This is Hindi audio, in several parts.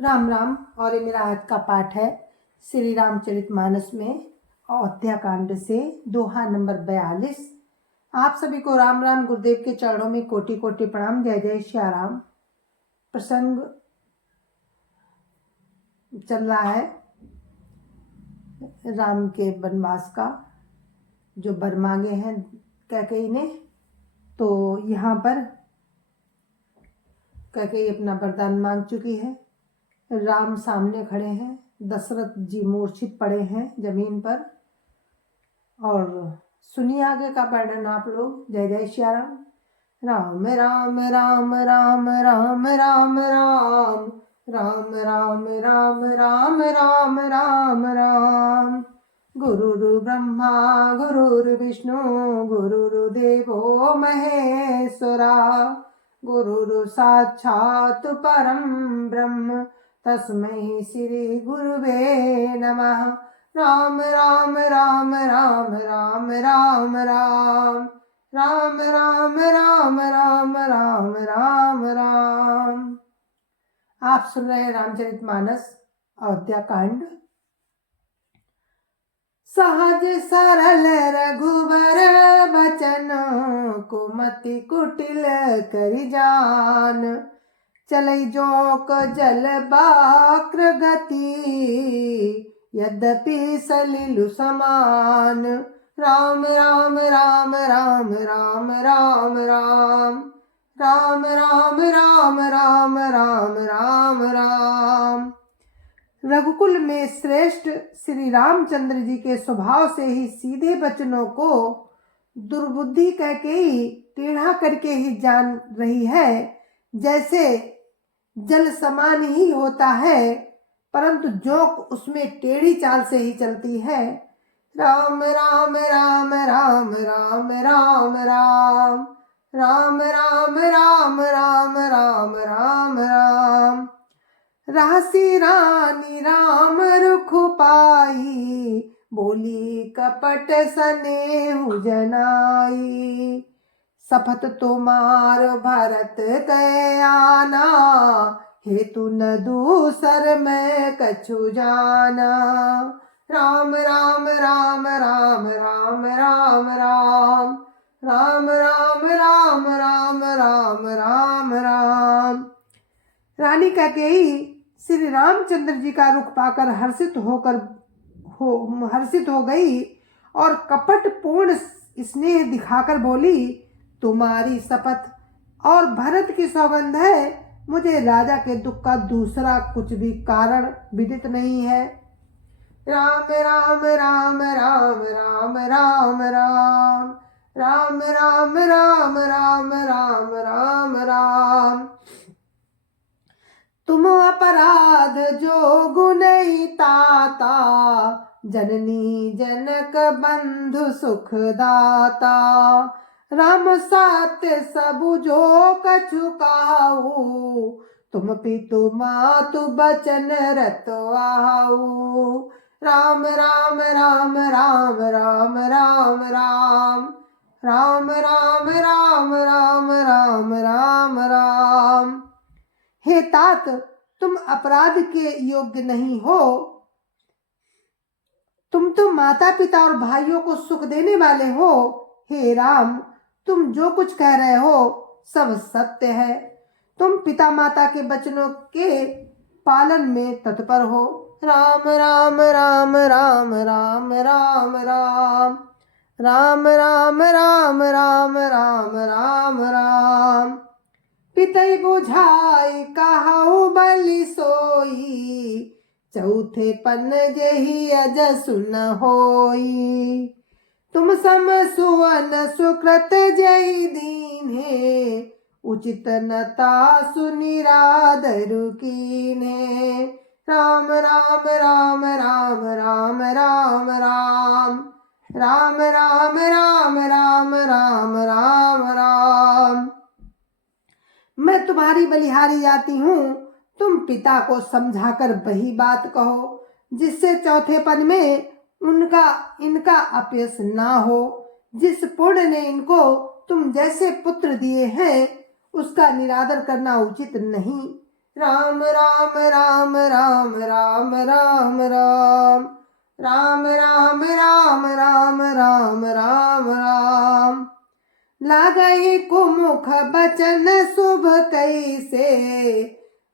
राम राम। और ये मेरा आज का पाठ है श्री रामचरितमानस में अयोध्या कांड से दोहा नंबर 42। आप सभी को राम राम। गुरुदेव के चरणों में कोटि कोटि प्रणाम। जय जय श्री राम। प्रसंग चल रहा है राम के वनवास का, जो वर मांगे हैं कैकेयी ने। तो यहाँ पर कैकेयी अपना वरदान मांग चुकी है। राम सामने खड़े हैं, दशरथ जी मूर्छित पड़े हैं जमीन पर। और सुनिए आगे का वर्णन आप लोग। जय जय श्री राम। राम राम राम राम राम राम राम राम राम राम राम राम राम राम। गुरुर्ब्रह्मा गुरुर्विष्णु गुरुर्देवो महेश्वरा, गुरुर् साक्षात् परं ब्रह्म तस्मै श्री गुरुवे नमः। राम राम राम राम राम राम राम राम राम राम राम राम राम राम। आप सुन रहे हैं रामचरितमानस अयोध्या कांड। सहज सरल रघुवर बचन, कुमति कुटिल करि जान। चलै जोक जल बाक्र गति, यद्यपि सलिलु समान। राम राम राम राम राम राम राम राम राम राम राम राम राम राम। रघुकुल में श्रेष्ठ श्री रामचंद्र जी के स्वभाव से ही सीधे वचनों को दुर्बुद्धि कैकेयी टेढ़ा करके ही जान रही है। जैसे जल समान ही होता है, परंतु जोक उसमें टेढ़ी चाल से ही चलती है। राम राम राम राम राम राम राम राम राम राम राम राम राम राम। राशि रानी राम रुख पाई, बोली कपट सनेहु जनाई। सपथ तुमार भरत गयाना, हेतु न दूसर मैं कछु जाना। राम राम राम राम राम राम राम राम राम राम राम राम राम राम। रानी कैकेयी श्री रामचंद्र जी का रुख पाकर हर्षित हो गई और कपट पूर्ण स्नेह दिखाकर बोली, तुम्हारी शपथ और भरत की सौगंध है, मुझे राजा के दुख का दूसरा कुछ भी कारण विदित नहीं है। राम राम राम राम राम राम राम राम राम राम राम राम राम राम। तुम अपराध जो गुनहि ताता, जननी जनक बंधु सुख दाता। राम सत्य सबु जो कछु काहू, तुम पितु मातु बचन रत आहू। राम राम राम राम राम राम राम राम राम राम राम राम राम राम। हे तात, तुम अपराध के योग्य नहीं हो। तुम तो माता पिता और भाइयों को सुख देने वाले हो। हे राम, तुम जो कुछ कह रहे हो सब सत्य है। तुम पिता माता के वचनों के पालन में तत्पर हो। राम राम राम राम राम राम राम राम राम राम राम राम राम राम। पितै बुझाई कहु बलि सोई, चौथे पन जहि अज सुन होई। तुम सम सुवन सुकृत जहि दीन्हे, उचित नता सुनिरादरु कीन्हे। राम राम राम राम राम राम राम राम राम राम राम राम राम राम। मैं तुम्हारी बलिहारी जाती हूँ। तुम पिता को समझाकर वही बात कहो, जिससे चौथेपन में इनका अपयश ना हो। जिस पुण्य ने इनको तुम जैसे पुत्र दिए हैं, उसका निरादर करना उचित नहीं। राम राम राम राम राम राम राम राम राम राम राम राम राम राम। लागहि कुमुख बचन शुभ कैसे,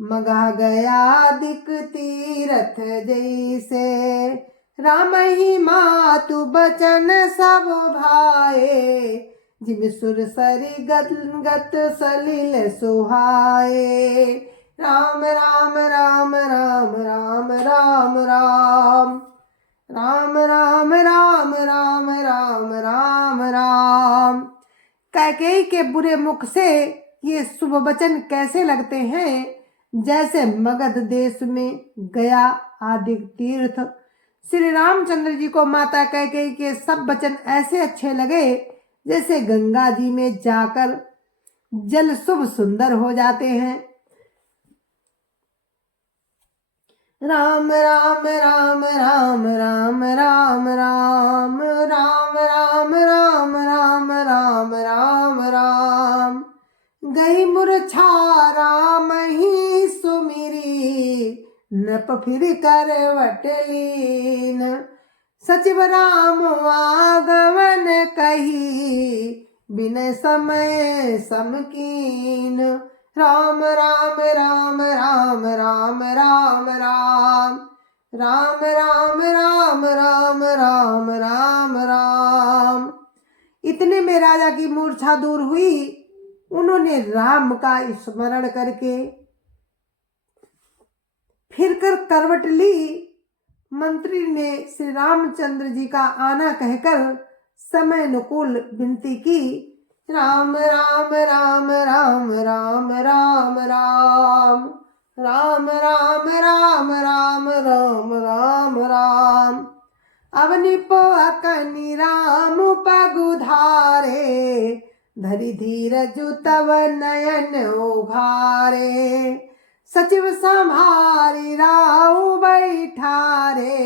मगा गया दिक तीरथ जैसे। राम ही मातु बचन सब भाए, जिम सुर सरी गत सलिल सुहाए। राम राम राम राम राम राम राम राम राम राम राम राम राम राम। कैकेयी के बुरे मुख से ये शुभ वचन कैसे लगते हैं, जैसे मगध देश में गया आदि तीर्थ। श्री रामचंद्र जी को माता कैकेयी के सब वचन ऐसे अच्छे लगे जैसे गंगा जी में जाकर जल शुभ सुंदर हो जाते हैं। राम राम राम राम राम राम राम राम राम राम राम राम राम राम। गई मूर्छा राम ही सुमिरी, नप फिर करवट लीन। सचिव राम आगमन कही, बिन समय समकीन। राम राम राम राम राम राम राम राम राम राम राम राम राम राम। इतने में राजा की मूर्छा दूर हुई। उन्होंने राम का स्मरण करके फिर कर करवट ली। मंत्री ने श्री रामचंद्र जी का आना कहकर समय अनुकूल विनती की। राम राम राम राम राम राम राम राम राम राम राम राम राम राम। अवनि पोअकनि राम पगुधारे, धरि धीरजु तव नयन उघारे। सचिव संभारी राउ बैठारे,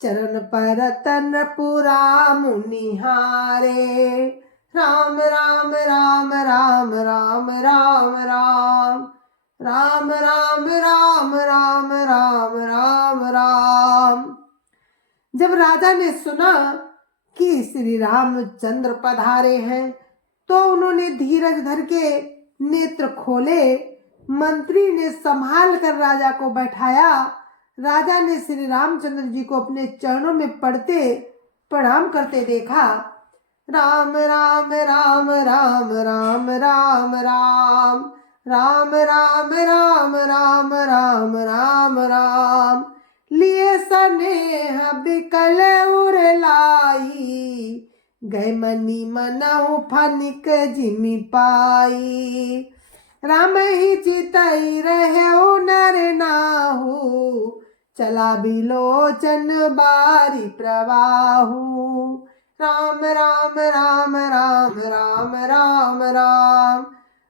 चरण पर तन पुरा मुनिहारे। राम राम राम राम राम राम राम राम राम राम राम राम राम राम। जब राजा ने सुना कि श्री रामचंद्र पधारे हैं तो उन्होंने धीरज धर के नेत्र खोले। मंत्री ने संभाल कर राजा को बैठाया। राजा ने श्री रामचंद्र जी को अपने चरणों में पड़ते प्रणाम करते देखा। राम राम राम राम राम राम राम राम राम राम राम राम राम राम। लिए स्नेह बिकल उर लाई, गए मनी मनहु फनिक जिमि पाई। राम ही चितई रहे नर नाहु, चला बिलोचन बारी प्रवाहु। राम राम राम राम राम राम राम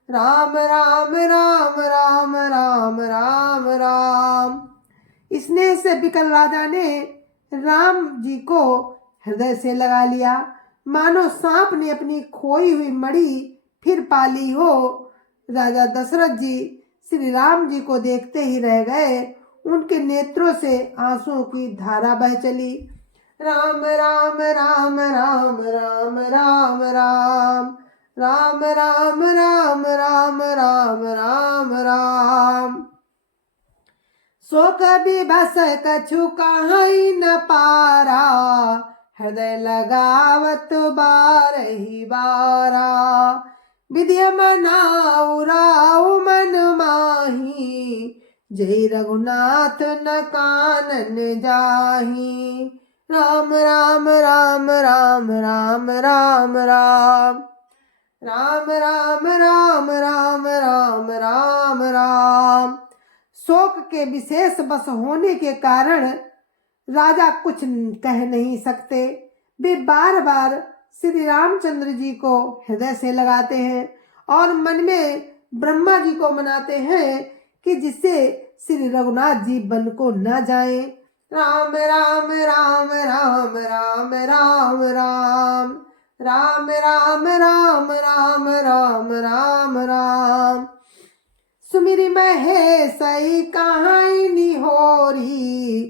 राम राम राम राम राम राम राम। स्नेह से बिकल राजा ने राम जी को हृदय से लगा लिया, मानो सांप ने अपनी खोई हुई मणि फिर पाली हो। राजा दशरथ जी श्री राम जी को देखते ही रह गए। उनके नेत्रों से आंसुओं की धारा बह चली। राम राम राम राम राम राम राम राम राम राम राम राम राम राम। शोक विभस कछु कहीं न पारा, हृदय लगावत बारही बारा। विद्य मनाऊ राउ मन माही, जय रघुनाथ न कानन जाही। राम राम राम राम राम राम राम राम राम राम राम राम राम राम। शोक के विशेष बस होने के कारण राजा कुछ कह नहीं सकते। वे बार बार श्री रामचंद्र जी को हृदय से लगाते हैं और मन में ब्रह्मा जी को मनाते हैं कि जिससे श्री रघुनाथ जी वन को न जाएं। राम राम राम राम राम राम राम राम राम राम राम राम राम राम। सुमिरी महे सही कहाई निहोरी,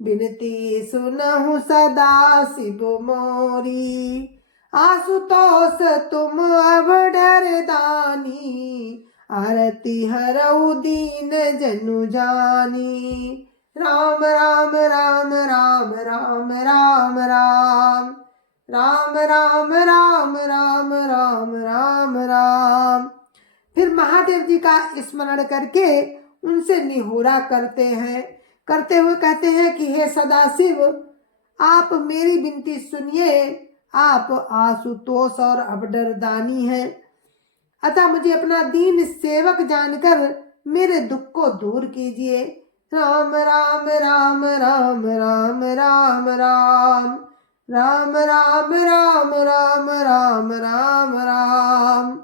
बिनती सुनहु सदा शिव मोरी। आशुतोष तुम अब डर दानी, आरती हरऊ दीन जनु जानी। राम राम राम राम राम राम राम, राम राम राम राम राम राम राम। फिर महादेव जी का स्मरण करके उनसे निहोरा करते हुए कहते हैं कि हे सदाशिव, आप मेरी विनती सुनिए। आप आशुतोष और अबडरदानी हैं, अतः मुझे अपना दीन सेवक जानकर मेरे दुख को दूर कीजिए। राम राम राम राम राम राम राम, राम राम राम राम राम राम राम।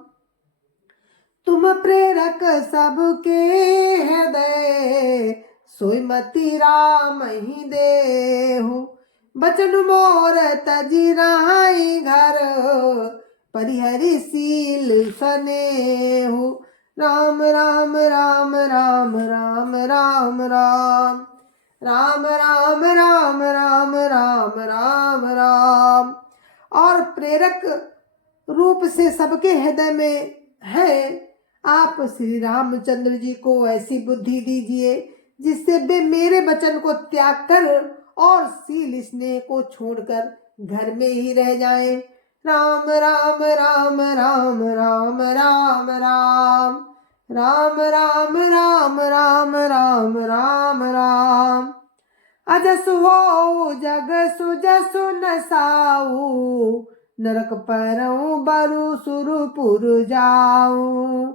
तुम प्रेरक सबके हृदय, सोई मति राम ही देहु। बचन मोर तजी रहाई घर, परिहरि सील सनेहु। राम राम राम राम राम राम राम, राम राम राम राम राम राम राम। और प्रेरक रूप से सबके हृदय में है, आप श्री रामचंद्र जी को ऐसी बुद्धि दीजिए जिससे वे मेरे वचन को त्याग कर और सील स्नेह को छोड़कर घर में ही रह जाएं। राम राम राम राम राम राम राम, राम राम राम राम राम राम राम। अजसु हो जग सुजसु नसाऊ, नरक परऊ बरु सुरपुर जाऊ।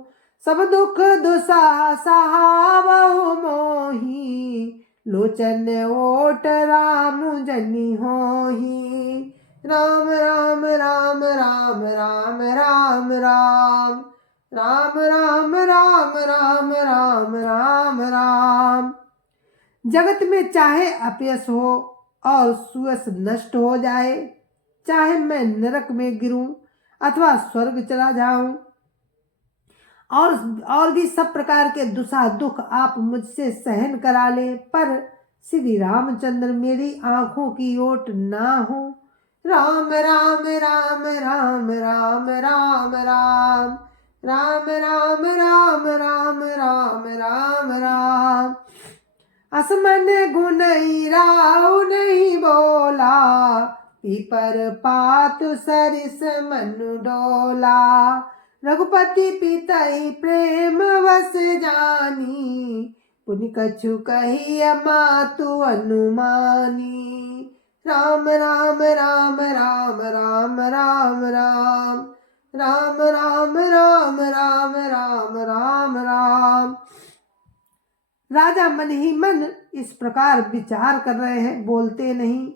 सब दुख दुसह सहावहु मोही, लोचन ओट राम जनी होही। राम राम राम राम राम राम राम, राम राम राम राम राम राम राम। जगत में चाहे अपयश हो और सुयश नष्ट हो जाए, चाहे मैं नरक में गिरूं अथवा स्वर्ग चला जाऊं, और भी सब प्रकार के दुसा दुख आप मुझसे सहन करा ले, पर श्री रामचंद्र मेरी आंखों की ओट ना हो। राम राम राम राम राम राम राम, राम राम राम राम राम राम राम। असमन गुण राव नहीं बोला, पीपर पातु सरिस मनु डोला। रघुपति पितई प्रेम वस जानी, पुनि कछु कही मातु अनुमानी। राम राम राम राम राम राम राम, राम राम राम राम राम राम राम। राजा मन ही मन इस प्रकार विचार कर रहे हैं, बोलते नहीं।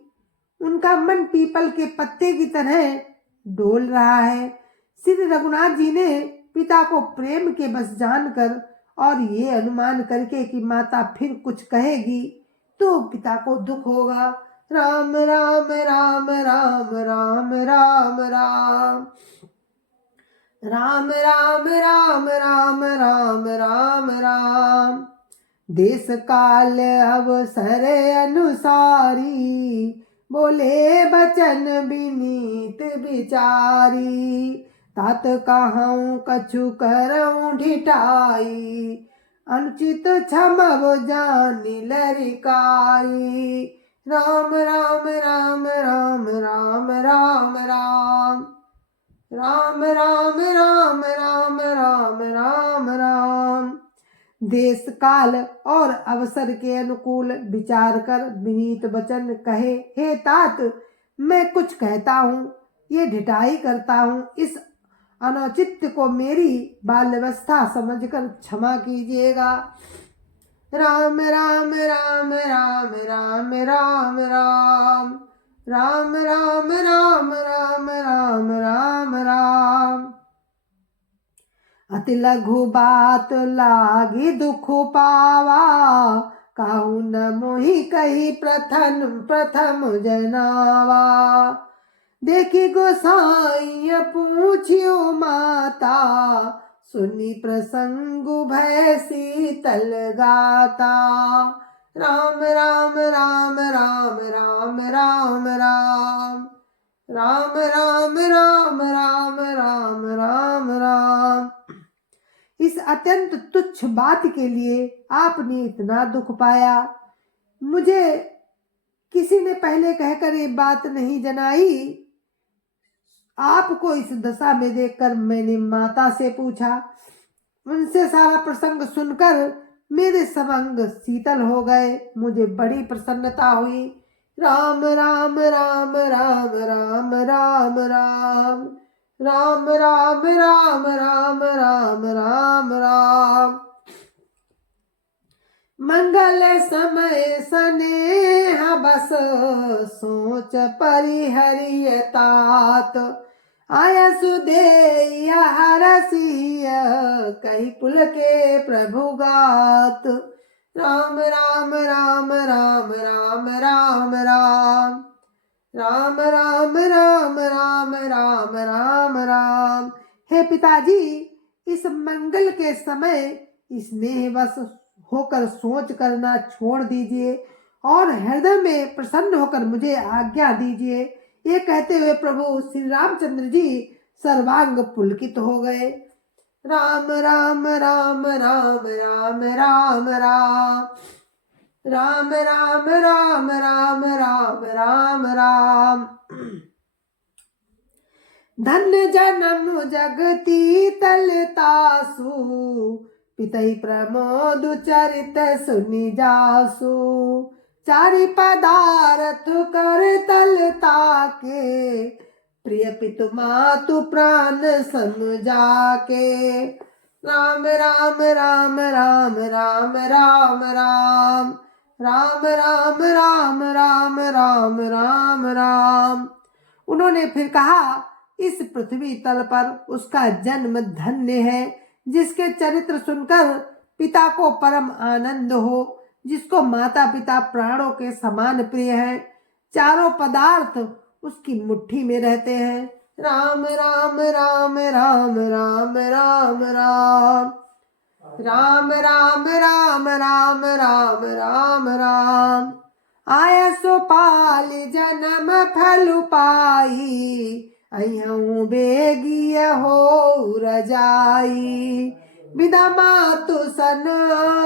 उनका मन पीपल के पत्ते की तरह डोल रहा है। श्री रघुनाथ जी ने पिता को प्रेम के बस जानकर और ये अनुमान करके कि माता फिर कुछ कहेगी तो पिता को दुख होगा, राम राम राम राम राम राम राम, राम राम राम राम राम राम राम। देश काल अवसर अनुसारी, बोले बचन विनीत विचारी। तात कहूँ कछु करऊँ ढिठाई, अनुचित क्षमव जानि लरिकाई। राम राम राम राम राम राम राम, राम राम राम राम राम राम राम। देश काल और अवसर के अनुकूल विचार कर विनीत वचन कहे, हे तात, मैं कुछ कहता हूँ, ये ढिठाई करता हूँ, इस अनौचित्य को मेरी बाल्यावस्था समझकर क्षमा कीजिएगा। राम राम राम राम राम राम राम, राम राम राम राम राम राम राम। अति लघु बात लागी दुख पावा, काहू न मोहि कही प्रथम जनावा। देखी गोसाई पूछियो माता, सुनी प्रसंग भय शीतल गाता। राम राम राम राम राम राम राम राम राम राम राम राम राम राम। इस अत्यंत तुच्छ बात के लिए आपने इतना दुख पाया। मुझे किसी ने पहले कहकर ये बात नहीं जनाई। आपको इस दशा में देखकर मैंने माता से पूछा। उनसे सारा प्रसंग सुनकर मेरे समंग शीतल हो गए। मुझे बड़ी प्रसन्नता हुई। राम राम राम राम राम राम राम राम राम राम राम राम राम राम। मंगल समय स्नेह बस सोच परिहरिय तात। आया सुदेय हरसिय कही पुल के प्रभु गात। राम राम राम राम राम राम राम राम राम राम राम राम राम राम। हे पिताजी, इस मंगल के समय स्नेहवश होकर सोच करना छोड़ दीजिए और हृदय में प्रसन्न होकर मुझे आज्ञा दीजिए। ये कहते हुए प्रभु श्री रामचंद्र जी सर्वांग पुलकित हो गए। राम राम राम राम राम राम राम राम राम राम राम राम राम राम। धन्य जन्म जगती तलतासु पितई प्रमोद चरित सुनि जासु। चारि पदार्थ कर तलता के प्रिय पितु मातु प्राण समझा के। राम राम राम राम राम राम राम राम राम राम राम राम राम राम। उन्होंने फिर कहा, इस पृथ्वी तल पर उसका जन्म धन्य है जिसके चरित्र सुनकर पिता को परम आनंद हो, जिसको माता पिता प्राणों के समान प्रिय हैं। चारों पदार्थ उसकी मुट्ठी में रहते हैं। राम राम राम राम राम राम राम राम राम राम राम राम राम राम। आया सो पाल जन्म फल पाई अयहूँ बेगिय हो रजाई। विदा मातु सन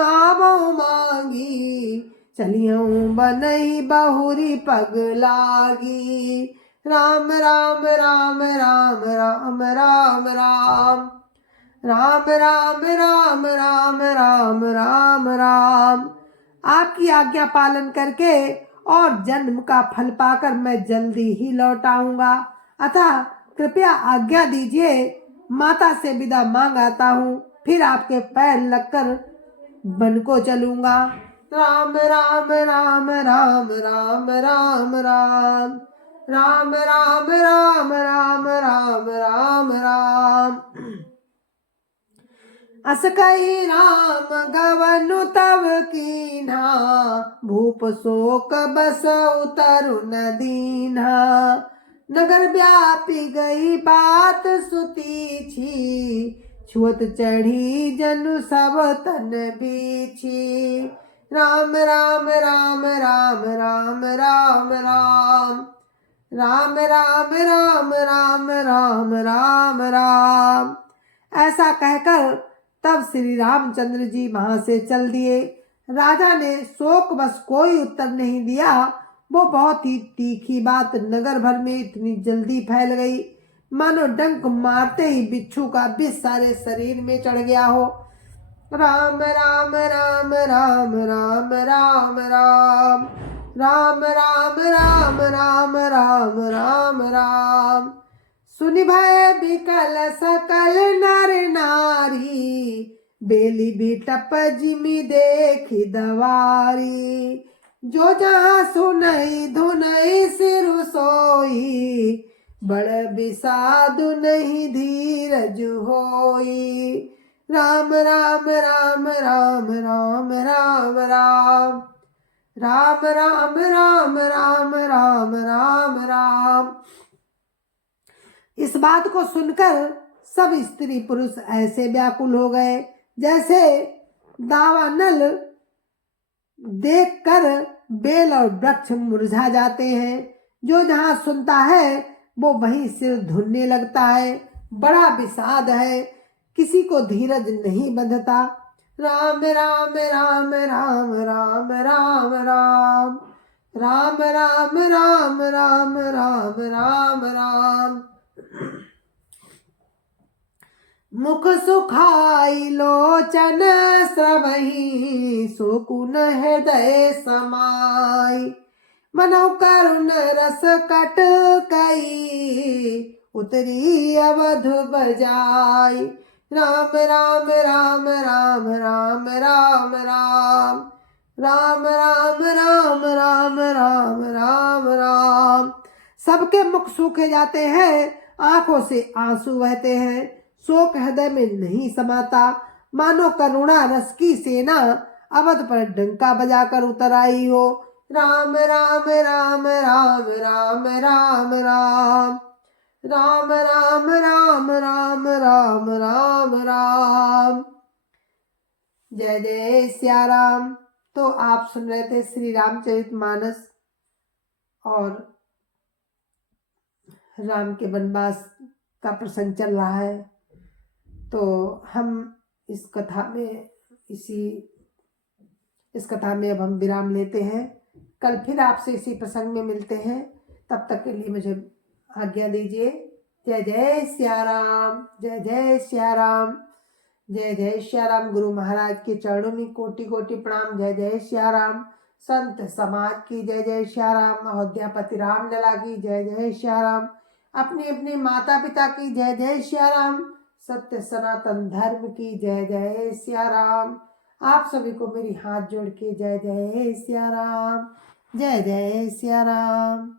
आवो मांगी चलियऊँ बनई बहुरी पग लागी। राम राम राम राम राम राम राम राम राम राम राम राम राम राम। आपकी आज्ञा पालन करके और जन्म का फल पाकर मैं जल्दी ही लौट आऊंगा, अतः कृपया आज्ञा दीजिए। माता से विदा मांग आता हूँ, फिर आपके पैर लगकर वन को चलूंगा। राम राम राम राम राम राम राम राम राम राम राम राम राम राम। अस कही राम गवनु तव कीन्हा भूप शोक बस उतरु न दीन्हा। नगर व्यापी गई बात सुतीछी छुअत चढ़ी जनु सब तन बीछी। राम राम राम राम राम राम राम राम राम राम राम राम राम राम। ऐसा कहकर तब श्री रामचंद्र जी वहां से चल दिए। राजा ने शोक बस कोई उत्तर नहीं दिया। वो बहुत ही तीखी बात नगर भर में इतनी जल्दी फैल गई मानो डंक मारते ही बिच्छू का विष सारे शरीर में चढ़ गया हो। राम राम राम राम राम राम राम राम राम राम राम राम राम राम। सुनि भय बिकल सकल नर नारी बेली बिटप जिमि देखी दवारी। जो जहाँ सुनई धुनई सिरु सोई बड़ बिसादु नहीं धीरज होई। राम राम राम राम राम राम राम राम राम राम राम राम राम राम। इस बात को सुनकर सब स्त्री पुरुष ऐसे व्याकुल हो गए जैसे दावानल देखकर बेल और वृक्ष मुरझा जाते हैं। जो जहां सुनता है वो वहीं सिर धुनने लगता है। बड़ा विषाद है, किसी को धीरज नहीं बंधता। राम राम राम राम राम राम राम राम राम राम राम राम राम राम। मुख सुखाई लोचन श्रवही सुकुन हृदय समाई। मनो करुण रस कट कई उतरी अवध बजाई। राम राम राम राम राम राम राम राम राम राम राम राम राम राम। सबके मुख सूखे जाते हैं, आंखों से आंसू बहते हैं, शोक हृदय में नहीं समाता। मानो करुणा रस की सेना अवध पर डंका बजाकर उतर आई हो। राम राम राम राम राम राम राम राम राम राम राम राम राम राम। जय जय सिया राम। तो आप सुन रहे थे श्री रामचरितमानस और राम के वनवास का प्रसंग चल रहा है। तो हम इस कथा में अब हम विराम लेते हैं। कल फिर आपसे इसी प्रसंग में मिलते हैं। तब तक के लिए मुझे आज्ञा दीजिए। जय जय सिया राम, जय जय सिया राम, जय जय सिया राम। गुरु महाराज के चरणों में कोटि कोटि प्रणाम। जय जय सिया राम। संत समाज की जय जय सिया राम। अयोध्यापति राम लला की जय जय सिया राम। अपने अपने माता पिता की जय जय सिया राम। सत्य सनातन धर्म की जय जय सिया राम। आप सभी को मेरी हाथ जोड़ के जय जय सिया राम, जय जय सिया राम।